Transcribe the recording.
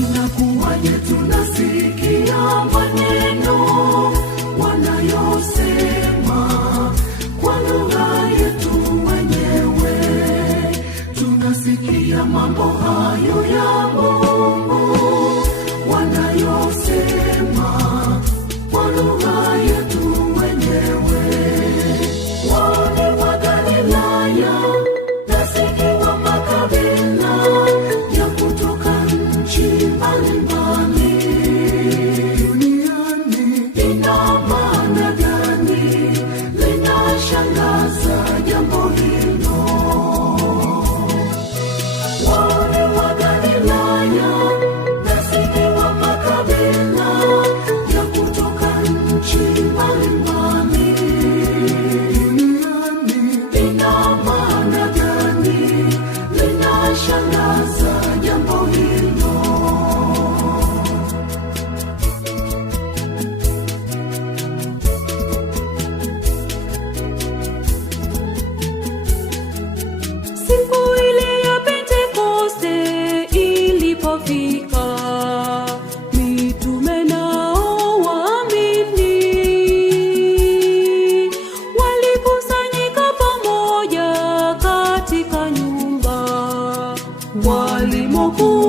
Inakuwaje tunasikia maneno wanayosema kwa lugha yetu wenyewe? Tunasikia mambo hayo ya Mungu wanayosema kwa lugha yetu wenyewe. Wale wa Galilaya nasikia wa makabila ya kutoka nchi mbalimbali duniani. Ina maana gani? Linashangaza jambo hilo. Wale wa Galilaya nasikia wa makabila ya kutoka nchi mbalimbali duniani. Ina maana gani? Linashangaza jambo hilo. Siku ile ya Pentekoste ilipofika, mitume nao waamini walikusanyika pamoja katika nyumba walimokuwa